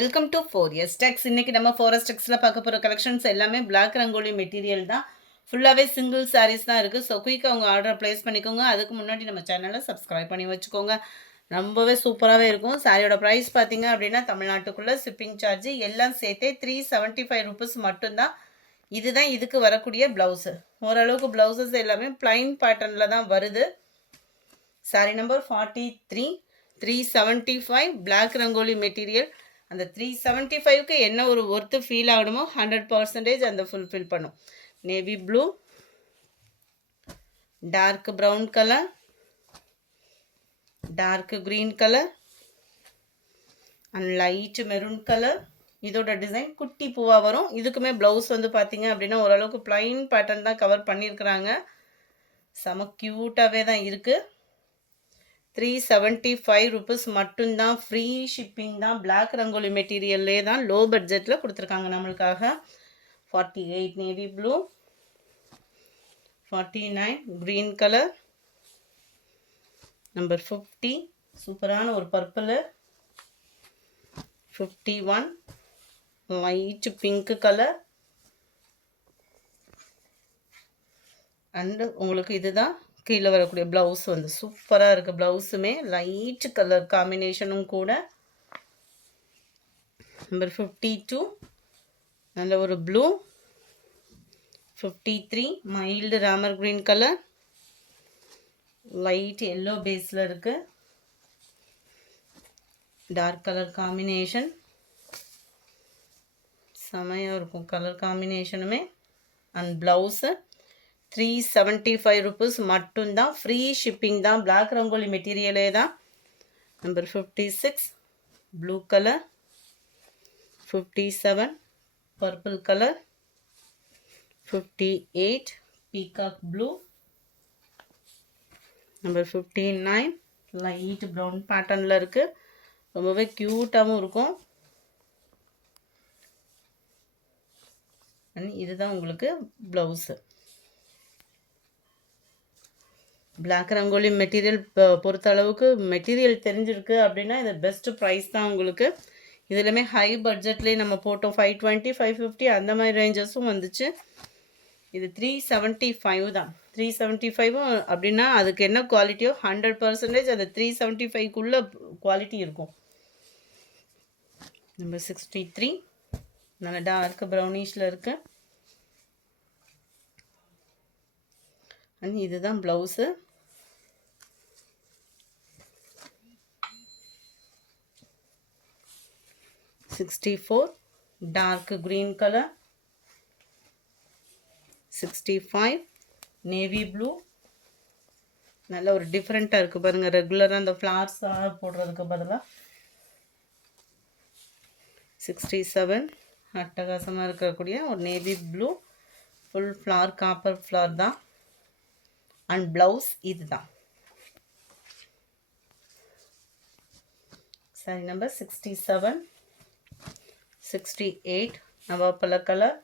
Welcome to 4S Tex. இன்னைக்கு நம்ம 4S Texல பார்க்க போகிற கலெக்ஷன்ஸ் எல்லாமே பிளாக் ரங்கோலி மெட்டீரியல் தான். ஃபுல்லாகவே சிங்கிள் சாரீஸ் தான் இருக்குது. ஸோ குயிக்காக உங்கள் ஆர்டர் ப்ளேஸ் பண்ணிக்கோங்க. அதுக்கு முன்னாடி நம்ம சேனலை சப்ஸ்கிரைப் பண்ணி வச்சுக்கோங்க. ரொம்பவே சூப்பராகவே இருக்கும். சாரியோட ப்ரைஸ் பார்த்தீங்க அப்படின்னா தமிழ்நாட்டுக்குள்ளே ஷிப்பிங் சார்ஜ் எல்லாம் சேர்த்தே 375 ருபீஸ் மட்டும்தான். இதுதான் இதுக்கு வரக்கூடிய ப்ளவுஸு. ஓரளவுக்கு ப்ளவுசஸ் எல்லாமே ப்ளைன் பேட்டர்னில் தான் வருது. Sorry number 43, 375 black rangoli material. அந்த 375க்கு என்ன ஒரு ஒர்த்து ஃபீல் ஆகணுமோ 100% அந்த ஃபுல்ஃபில் பண்ணும். Navy blue, dark brown colour, dark green colour and light maroon colour. இதோட டிசைன் குட்டி பூவாக வரும். இதுக்குமே ப்ளவுஸ் வந்து பார்த்தீங்க அப்படின்னா ஓரளவுக்கு ப்ளைன் பேட்டர்ன் தான் கவர் பண்ணியிருக்கிறாங்க. செம க்யூட்டாகவே தான் இருக்குது. 375 ருபீஸ் மட்டும்தான். ஃப்ரீ ஷிப்பிங் தான். பிளாக் ரங்கோலி மெட்டீரியல்லே தான் லோ பட்ஜெட்டில் கொடுத்துருக்காங்க நம்மளுக்காக. 48 navy blue, 49 green colour, number 50 சூப்பரான ஒரு purple, 51 light pink colour and உங்களுக்கு இதுதான் கீழே வரக்கூடிய ப்ளவுஸ் வந்து சூப்பராக இருக்குது. ப்ளவுஸுமே லைட் கலர் காம்பினேஷனும் கூட. நம்பர் 52 நல்ல ஒரு blue, 53 mild Ramar green colour, light yellow பேஸில் இருக்குது. டார்க் கலர் காம்பினேஷன் செமையாக இருக்கும் கலர் காம்பினேஷனுமே. அண்ட் ப்ளவுஸு 375 ருபீஸ் மட்டும்தான். ஃப்ரீ ஷிப்பிங் தான். பிளாக் ரங்கோலி மெட்டீரியலே தான். Number 56 blue colour, 57 purple colour, 58 peacock blue, number 59 light brown பேட்டர்னில் இருக்குது. ரொம்பவே க்யூட்டாகவும் இருக்கும். இதுதான் உங்களுக்கு ப்ளவுஸு. பிளாக் ரங்கோலி மெட்டீரியல் பொறுத்த அளவுக்கு மெட்டீரியல் தெரிஞ்சிருக்கு அப்படின்னா இது பெஸ்ட்டு ப்ரைஸ் தான் உங்களுக்கு. இதுலையுமே ஹை பட்ஜெட்லேயே நம்ம போட்டோம். 520, 550 அந்த மாதிரி ரேஞ்சஸும் வந்துச்சு. இது 375 தான். 375 அப்படின்னா அதுக்கு என்ன குவாலிட்டியோ 100% அந்த 375க்குள்ளே குவாலிட்டி இருக்கும். நம்பர் 63 நல்ல டார்க் ப்ரௌனிஷில் இருக்கு. அண்ட் இதுதான் blouse. 64 dark green colour, 65 navy blue. நல்ல ஒரு டிஃப்ரெண்ட்டாக இருக்குது பாருங்கள். ரெகுலராக அந்த ஃப்ளார்ஸாக போடுறதுக்கு பதிலாக 67 அட்டகாசமாக இருக்கக்கூடிய ஒரு navy blue full flare copper flare தான். அண்ட் ப்ளவுஸ் இது தான். சாரி நம்பர் 67, 68 நவாப்பழ colour,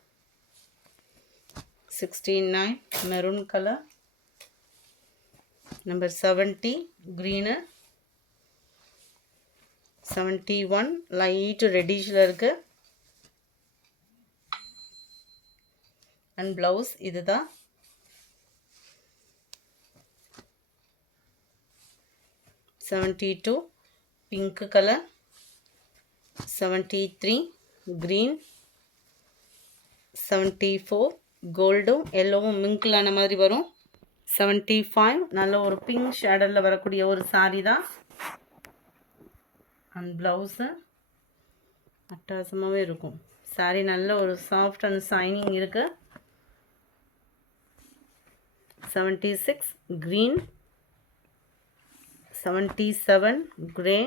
69 maroon colour, number 70 green, 71 light ரெட்டிஷில் இருக்கு. அண்ட் ப்ளவுஸ் இதுதான். 72 பிங்க் கலர், 73 க்ரீன், 74 கோல்டும் எல்லோவும் மிங்கிளான மாதிரி வரும். 75 நல்ல ஒரு பிங்க் ஷேடரில் வரக்கூடிய ஒரு சாரீ தான். அண்ட் ப்ளவுஸு அட்டகாசமாகவே இருக்கும். சாரீ நல்ல ஒரு சாஃப்ட் அண்ட் ஷைனிங் இருக்குது. 76 க்ரீன், 77 கிரே,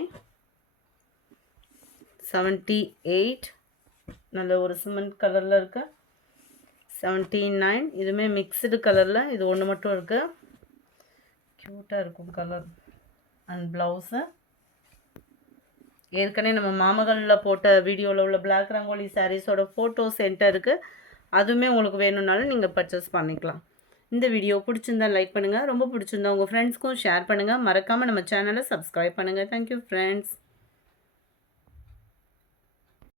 78 நல்ல ஒரு சிமெண்ட் கலரில் இருக்கு. 79 இதுவுமே மிக்ஸ்டு கலரில், இது ஒன்று மட்டும் இருக்குது. க்யூட்டாக இருக்கும் கலர். அண்ட் ப்ளவுஸு ஏற்கனவே நம்ம மாமகளில் போட்ட வீடியோவில் உள்ள பிளாக் ரங்கோலி சாரீஸோட ஃபோட்டோஸ் என்கிட்ட இருக்குது. அதுவுமே உங்களுக்கு வேணும்னாலும் நீங்கள் பர்ச்சேஸ் பண்ணிக்கலாம். இந்த வீடியோ பிடிச்சிருந்தா லைக் பண்ணுங்கள். ரொம்ப பிடிச்சிருந்தா உங்கள் ஃப்ரெண்ட்ஸ்க்கும் ஷேர் பண்ணுங்கள். மறக்காமல் நம்ம சேனலை சப்ஸ்கிரைப் பண்ணுங்கள். Thank you friends.